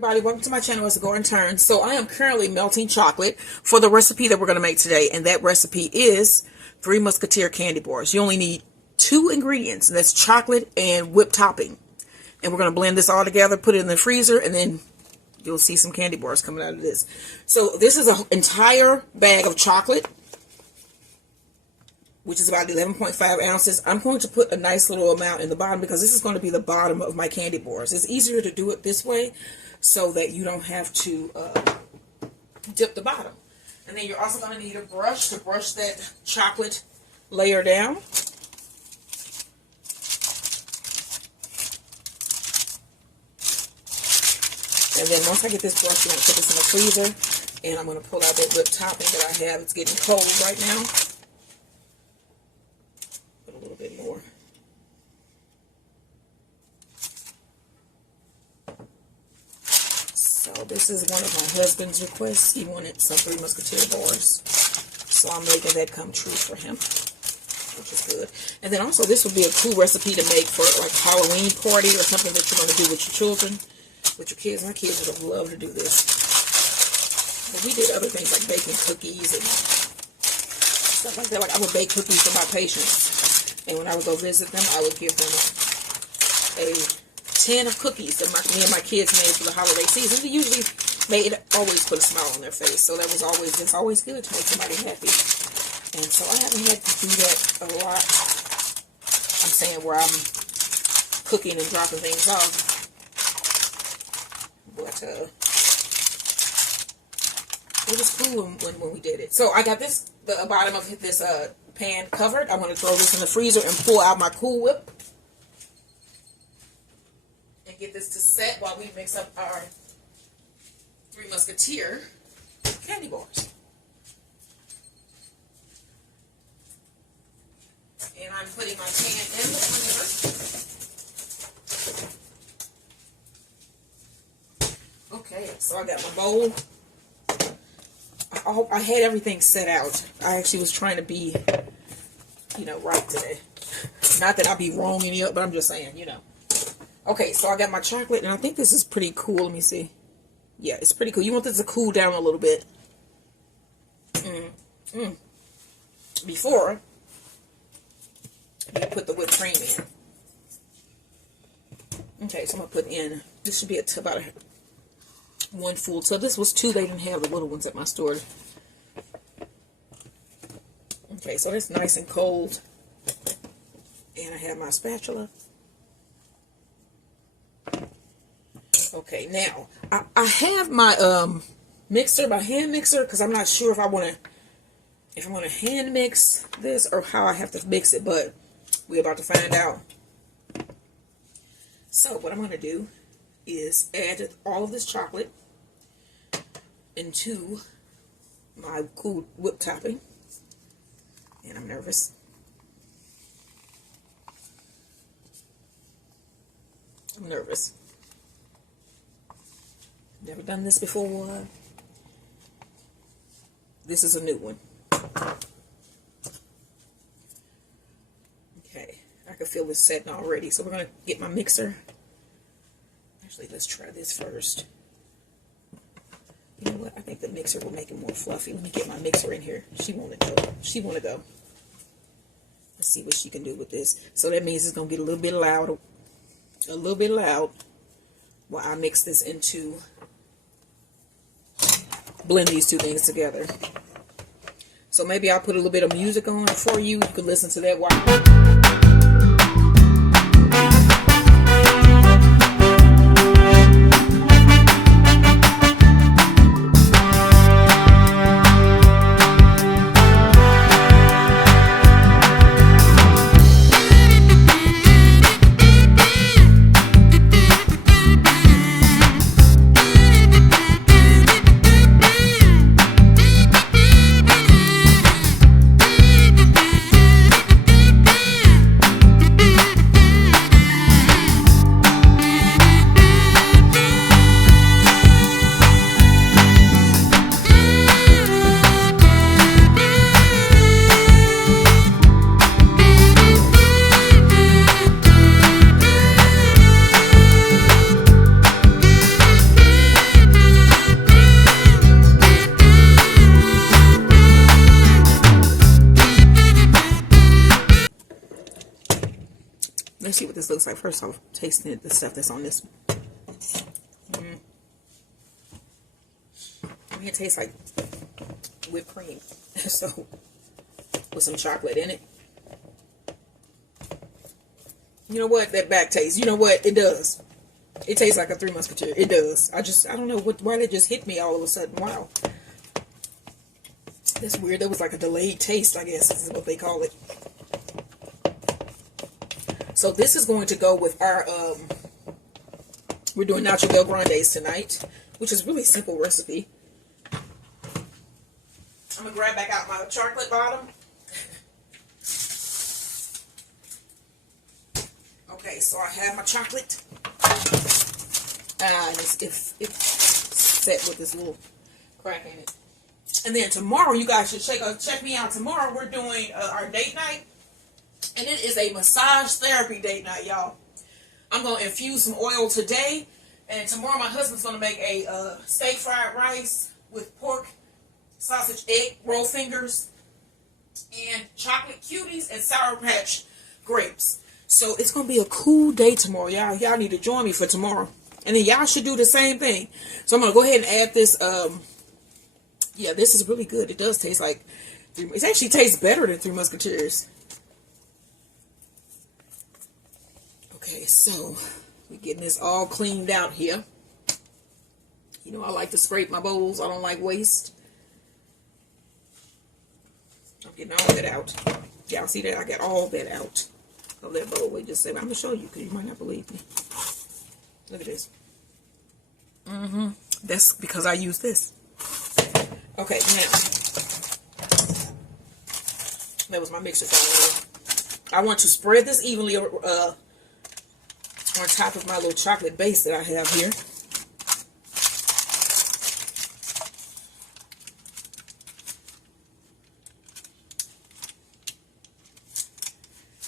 Everybody, welcome to my channel. It's Go and Turn. So I am currently melting chocolate for the recipe that we're going to make today, and that recipe is 3 Musketeer candy bars. You only need 2 ingredients, and that's chocolate and whipped topping. And we're going to blend this all together, put it in the freezer, and then you'll see some candy bars coming out of this. So this is an entire bag of chocolate, which is about 11.5 ounces. I'm going to put a nice little amount in the bottom because this is going to be the bottom of my candy bars. It's easier to do it this way so that you don't have to dip the bottom. And then you're also going to need a brush to brush that chocolate layer down. And then once I get this brush, I'm going to put this in the freezer. And I'm going to pull out that whipped topping that I have. It's getting cold right now. Put a little bit more. So this is one of my husband's requests. He wanted some 3 Musketeer bars. So I'm making that come true for him, which is good. And then also this would be a cool recipe to make for like Halloween party or something that you're going to do with your children, with your kids. My kids would have loved to do this. But we did other things like baking cookies and stuff like that. Like I would bake cookies for my patients. And when I would go visit them, I would give them a tin of cookies that me and my kids made for the holiday season. They usually always put a smile on their face. So it's always good to make somebody happy. And so I haven't had to do that a lot. I'm saying where I'm cooking and dropping things off. But it was cool when we did it. So I got the bottom of this pan covered. I'm going to throw this in the freezer and pull out my Cool Whip. And get this to set while we mix up our 3 Musketeer candy bars. And I'm putting my pan in the freezer. Okay, so I got my bowl. I had everything set out. I actually was trying to be, right today. Not that I'll be wrong any of it, but I'm just saying, Okay, so I got my chocolate, and I think this is pretty cool. Let me see. Yeah, it's pretty cool. You want this to cool down a little bit. Before you put the whipped cream in. Okay, so I'm going to put in, this should be about 1 full. So this was 2. They didn't have the little ones at my store. Okay, so it's nice and cold. And I have my spatula. Okay, now I have my mixer, my hand mixer, because I'm not sure if I want to hand mix this or how I have to mix it, but we're about to find out. So what I'm going to do is add all of this chocolate into my Cool Whip topping. And I'm nervous. I'm nervous. Never done this before. This is a new one. Okay, I can feel this setting already. So we're going to get my mixer. Actually, let's try this first. You know what? I think the mixer will make it more fluffy. Let me get my mixer in here. She want to go. She want to go. Let's see what she can do with this. So that means it's going to get a little bit loud. A little bit loud while I mix this into, blend these 2 things together. So maybe I'll put a little bit of music on for you. You can listen to that while Let's see what this looks like. First off, tasting it, the stuff that's on this. It tastes like whipped cream. So, with some chocolate in it. You know what? That back taste. You know what? It does. It tastes like a Three Musketeers. It does. I don't know why that just hit me all of a sudden. Wow. That's weird. That was like a delayed taste, I guess is what they call it. So this is going to go with our, we're doing Nacho Bel Grandes tonight, which is a really simple recipe. I'm going to grab back out my chocolate bottom. Okay, so I have my chocolate. And it's set with this little crack in it. And then tomorrow, you guys should check me out. Tomorrow, we're doing our date night. And it is a massage therapy date night, y'all. I'm going to infuse some oil today. And tomorrow, my husband's going to make a steak fried rice with pork, sausage, egg, roll fingers, and chocolate cuties and Sour Patch grapes. So it's going to be a cool day tomorrow, y'all. Y'all need to join me for tomorrow. And then y'all should do the same thing. So I'm going to go ahead and add this. Yeah, this is really good. It does taste like, it actually tastes better than Three Musketeers. Okay, so we're getting this all cleaned out here. You know, I like to scrape my bowls. I don't like waste. I'm getting all that out. Y'all see that? I got all that out of that bowl. Wait just a second. I'm going to show you because you might not believe me. Look at this. That's because I use this. Okay, now. That was my mixer thing. I want to spread this evenly on top of my little chocolate base that I have here.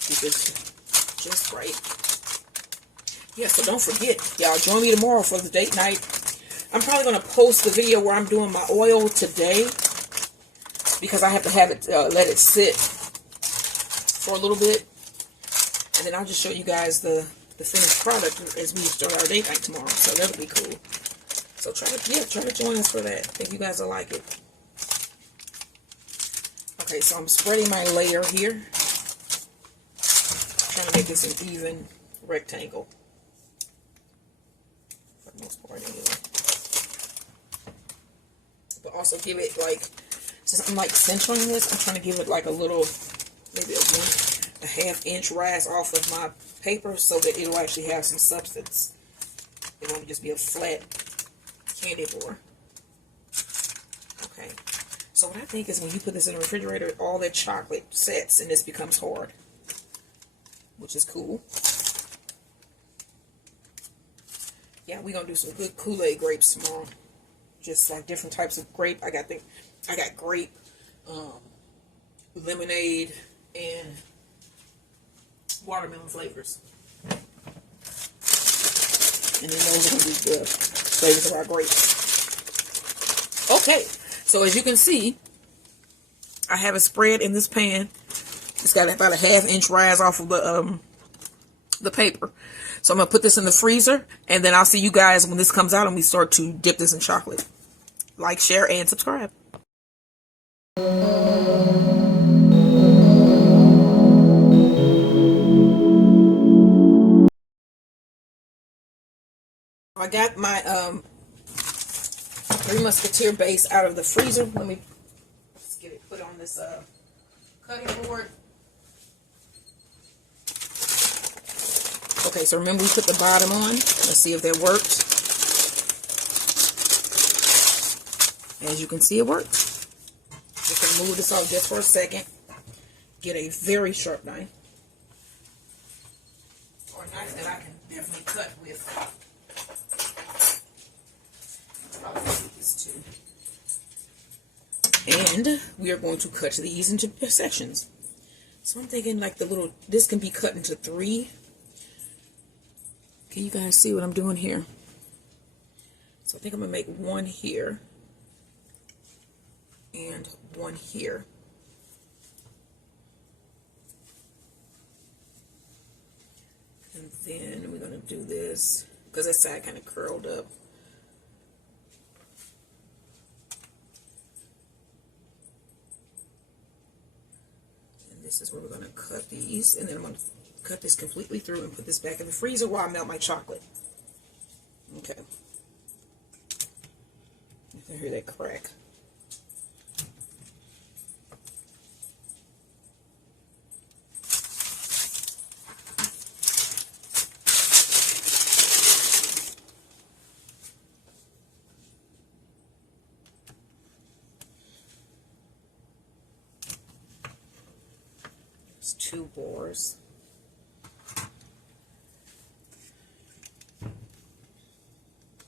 Keep it just right. Yeah, so don't forget, y'all, join me tomorrow for the date night. I'm probably going to post the video where I'm doing my oil today because I have to have it, let it sit for a little bit. And then I'll just show you guys the finished product as we start our date night tomorrow. So that'll be cool. So try to join us for that. I think you guys will like it. Okay, so I'm spreading my layer here. Trying to make this an even rectangle. For the most part, anyway. But also give it like, since I'm like centering this, I'm trying to give it like a little, maybe a half inch rise off of my paper so that it'll actually have some substance. It won't just be a flat candy bar. Okay. So what I think is when you put this in the refrigerator, all that chocolate sets and this becomes hard, which is cool. Yeah, we're gonna do some good Kool-Aid grapes tomorrow. Just like different types of grape. I got grape, lemonade, and watermelon flavors. And then those are going to be the flavors of our grapes. Okay, so as you can see, I have it spread in this pan. It's got about a half inch rise off of the paper. So I'm going to put this in the freezer, and then I'll see you guys when this comes out and we start to dip this in chocolate. Like, share, and subscribe. I got my Three Musketeer base out of the freezer. Let's get it put on this cutting board. Okay, so remember we put the bottom on. Let's see if that worked. As you can see, it worked. Just gonna move this off just for a second. Get a very sharp knife. Or a knife that I can definitely cut with. Probably need this too. And we are going to cut these into sections. So I'm thinking like this can be cut into 3. Can you guys see what I'm doing here? So I think I'm going to make one here. And one here. then we're going to do this because that side kind of curled up. And this is where we're going to cut these, and then I'm going to cut this completely through and put this back in the freezer while I melt my chocolate. Okay. You can hear that crack. It's 2 bores.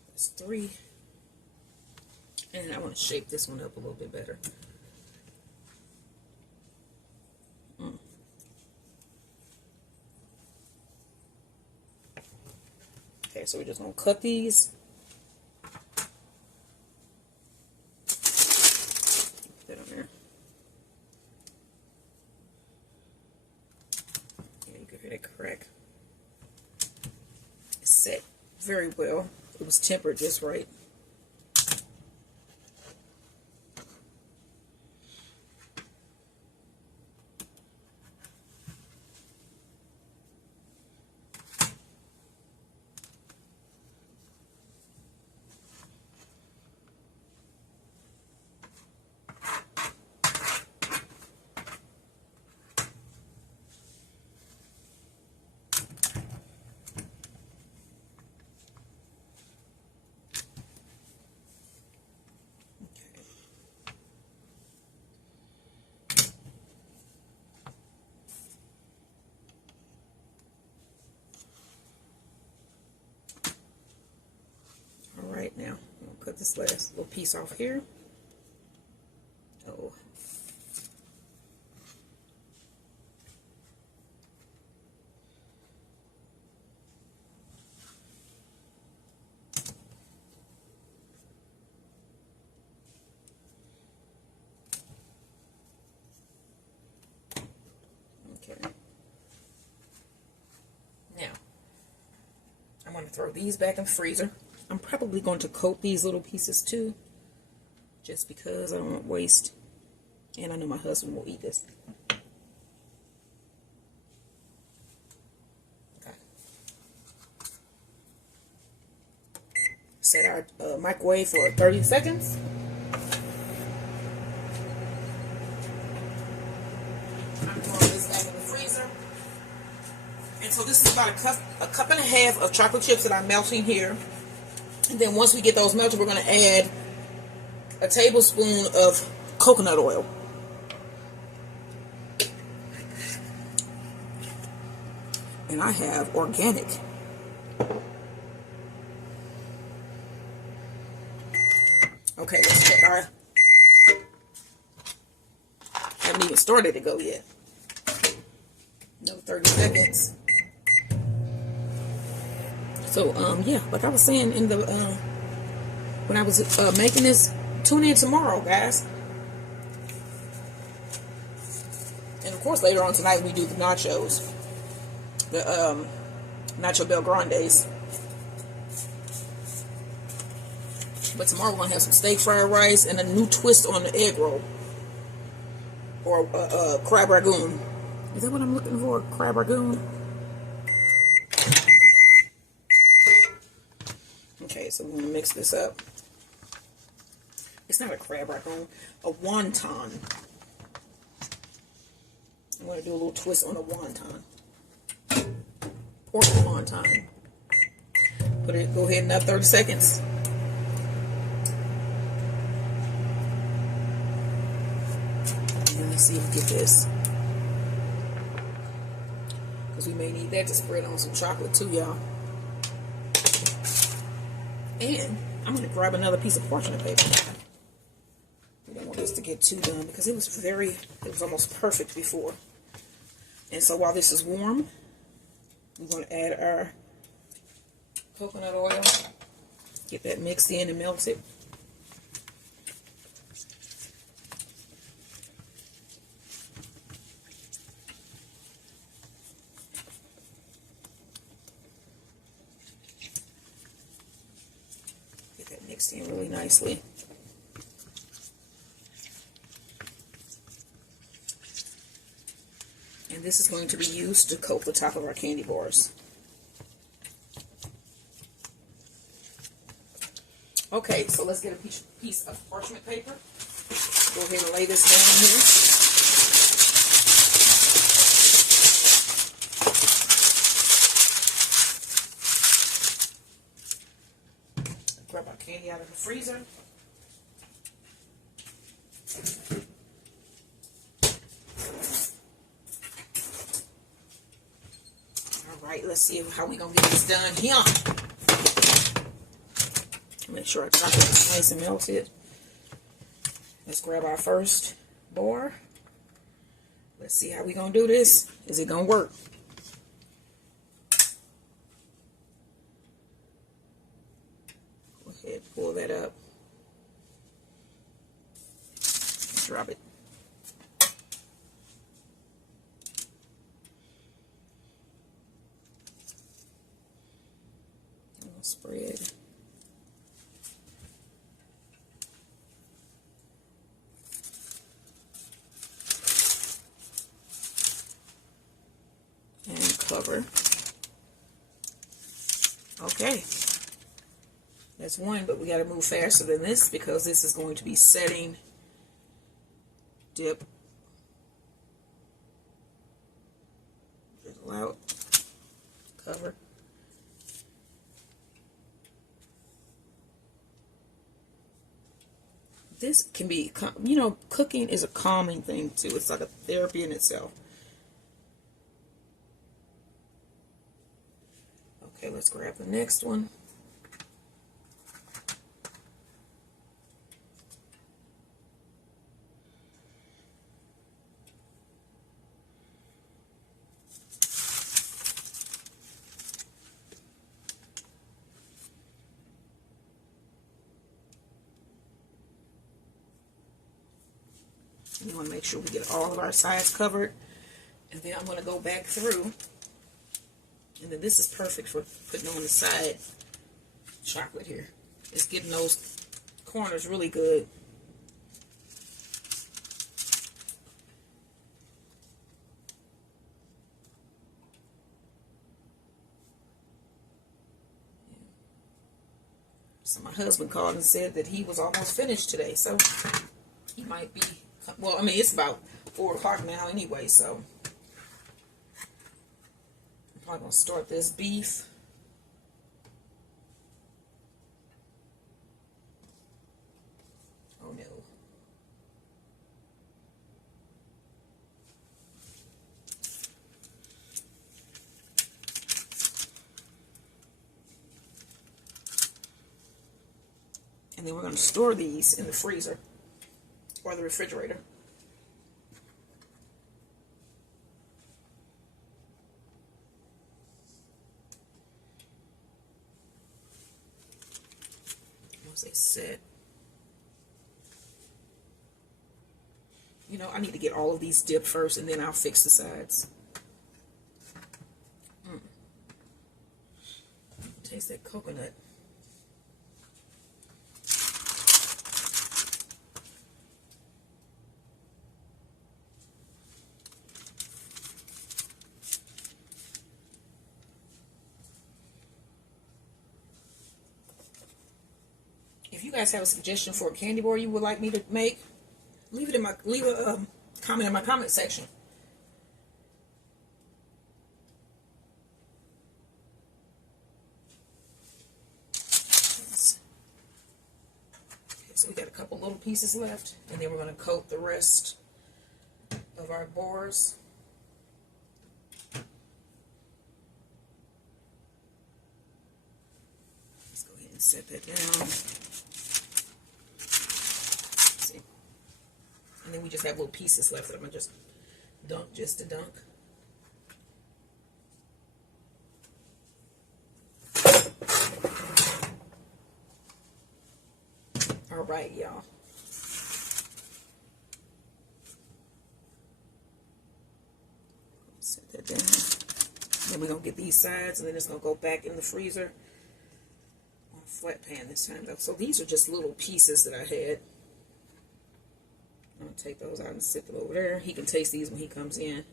That's 3. And I want to shape this one up a little bit better. Okay, so we're just going to cut these. Put that on there. Yeah, you can hear that crack. It's set very well. It was tempered just right. Alright, now I'm going to cut this last little piece off here. Oh. Okay. Now, I'm going to throw these back in the freezer. I'm probably going to coat these little pieces too, just because I don't want waste, and I know my husband will eat this. Okay. Set our microwave for 30 seconds. I'm throwing this back in the freezer. And so this is about a cup and a half of chocolate chips that I'm melting here. And then once we get those melted, we're going to add a tablespoon of coconut oil. And I have organic. Okay, let's check our... Haven't even started to go yet. No, 30 seconds. So, yeah, like I was saying in the, when I was making this, tune in tomorrow, guys. And of course, later on tonight, we do the nachos. The, Nacho Bel Grandes. But tomorrow we're going to have some steak fried rice and a new twist on the egg roll. Or, crab ragoon. Is that what I'm looking for? Crab ragoon? Okay, so we're going to mix this up. It's not a crab ragoon, a wonton. I'm going to do a little twist on a wonton. Pork wonton. Put it, go ahead, another 30 seconds. Let me see if we get this. Because we may need that to spread on some chocolate too, y'all. And I'm going to grab another piece of parchment paper. We don't want this to get too done because it was almost perfect before. And so while this is warm, we're going to add our coconut oil. Get that mixed in and melted. mixed in really nicely. And this is going to be used to coat the top of our candy bars. Okay, so let's get a piece of parchment paper. Go ahead and lay this down here. Grab our candy out of the freezer. Alright, let's see how we're going to get this done here. Make sure our chocolate is nice and melted. Let's grab our first bar. Let's see how we're going to do this. Is it going to work? Go ahead, pull that up. Drop it. Spread. And cover. Okay. That's one, but we got to move faster than this because this is going to be setting. Dip. Drizzle out. Cover. This can be, you know, cooking is a calming thing too. It's like a therapy in itself. Okay, let's grab the next one. We want to make sure we get all of our sides covered. And then I'm going to go back through. And then this is perfect for putting on the side chocolate here. It's getting those corners really good. So my husband called and said that he was almost finished today. So he might be... Well, I mean, it's about 4 o'clock now anyway, so I'm probably going to start this beef. Oh, no. And then we're going to store these in the freezer. Or the refrigerator. Once they set. You know, I need to get all of these dipped first and then I'll fix the sides. Taste that coconut. If you guys have a suggestion for a candy bar you would like me to make, leave a comment in my comment section. Okay, so we got a couple little pieces left, and then we're going to coat the rest of our bars. Let's go ahead and set that down. And then we just have little pieces left that I'm going to just dunk just to dunk. Alright, y'all. Set that down. Then we're going to get these sides and then it's going to go back in the freezer on flat pan this time though. So these are just little pieces that I had. I'm going to take those out and sit them over there. He can taste these when he comes in.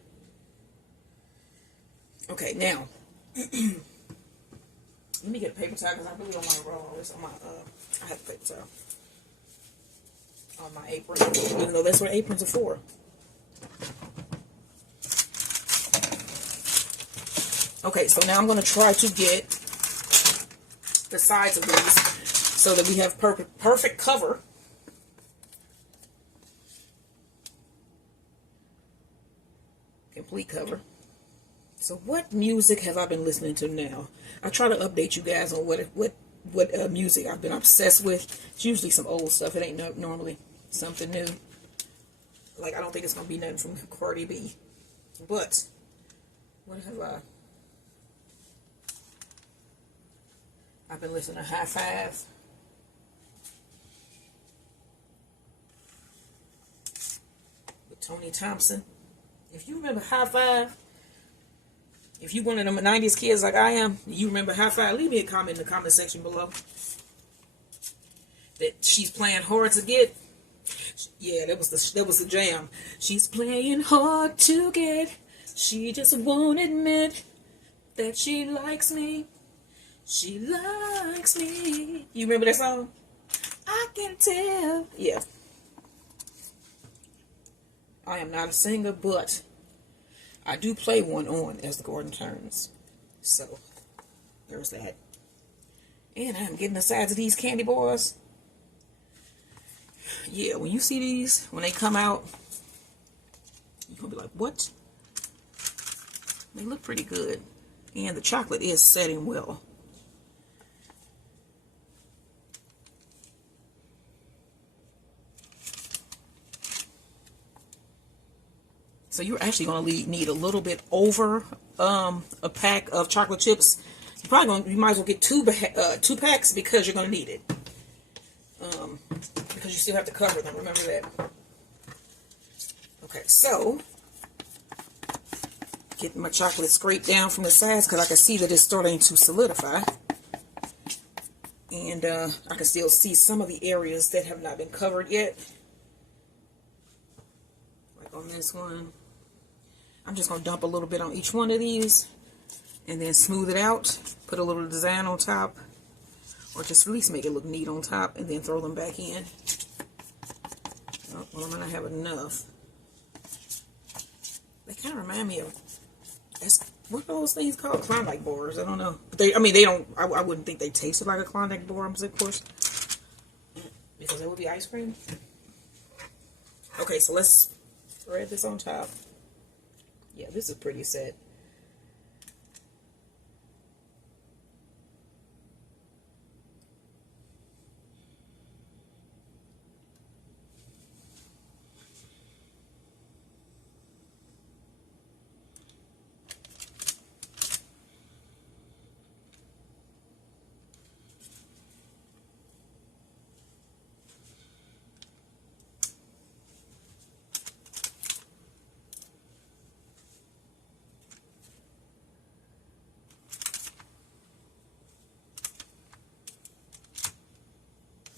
Okay, now, let me get a paper towel because I really don't want to roll all this on my, I have a paper towel on my apron, even though that's what aprons are for. Okay, so now I'm going to try to get the sides of these so that we have perfect cover. Complete cover. So what music have I been listening to now? I try to update you guys on what music I've been obsessed with. It's usually some old stuff. It ain't normally something new. Like, I don't think it's going to be nothing from Cardi B. But, what have I? I've been listening to High Five. With Tony Thompson. If you remember High Five, if you one of them 90s kids like I am, you remember High Five, leave me a comment in the comment section below. That she's playing hard to get. Yeah, that was the jam. She's playing hard to get. She just won't admit that she likes me. She likes me. You remember that song? I can tell. Yeah. I am not a singer, but I do play one on as the Gordon turns. So, there's that. And I'm getting the sides of these candy bars. Yeah, when you see these, when they come out, you're going to be like, what? They look pretty good. And the chocolate is setting well. So you're actually going to need a little bit over a pack of chocolate chips. You might as well get two packs because you're going to need it. Because you still have to cover them. Remember that. Okay, so getting my chocolate scraped down from the sides because I can see that it's starting to solidify. And I can still see some of the areas that have not been covered yet. Like on this one. I'm just going to dump a little bit on each one of these and then smooth it out, put a little design on top, or just at least make it look neat on top and then throw them back in. Oh, well, I'm going to have enough. They kind of remind me of, what are those things called? Klondike bars. I don't know. But they don't, I wouldn't think they tasted like a Klondike bar, of course, because it would be ice cream. Okay, so let's spread this on top. Yeah, this is pretty set.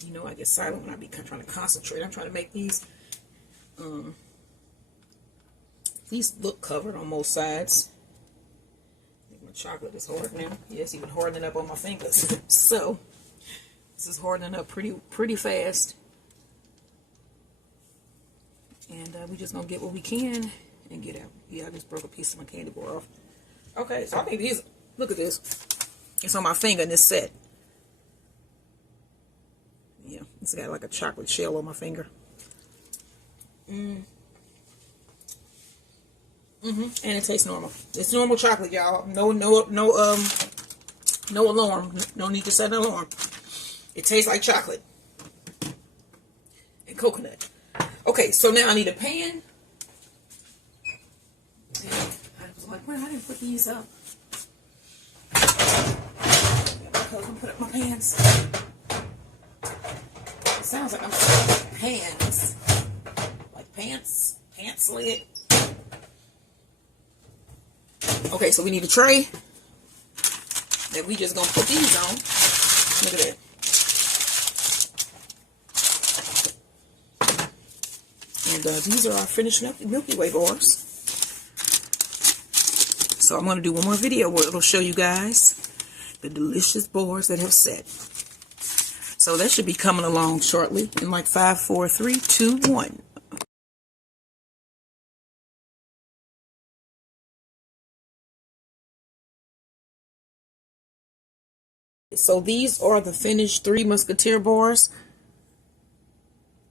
You know, I get silent when I be trying to concentrate. I'm trying to make these look covered on both sides. I think my chocolate is hard now. Yes, even hardening up on my fingers. So this is hardening up pretty fast. And we just gonna get what we can and get out. Yeah, I just broke a piece of my candy bar off. Okay, so I think these, look at this. It's on my finger and it's set. Yeah, it's got like a chocolate shell on my finger. And it tastes normal. It's normal chocolate, y'all. No alarm. No need to set an alarm. It tastes like chocolate and coconut. Okay, so now I need a pan. And I was like, well, I didn't put these up. I'm put up my pans. It sounds like I'm saying pants. Like pants lid. Okay, so we need a tray that we just gonna put these on. Look at that. And these are our finished Milky Way bars. So I'm going to do one more video where it'll show you guys the delicious bars that have set. So that should be coming along shortly in like 5, 4, 3, 2, 1. So these are the finished 3 Musketeer bars.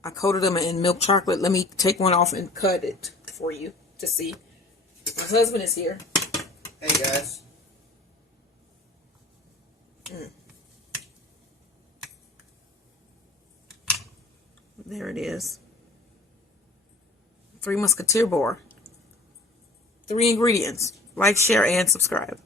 I coated them in milk chocolate. Let me take one off and cut it for you to see. My husband is here. Hey guys. There it is. 3 Musketeer bar. 3 ingredients. Like, share, and subscribe.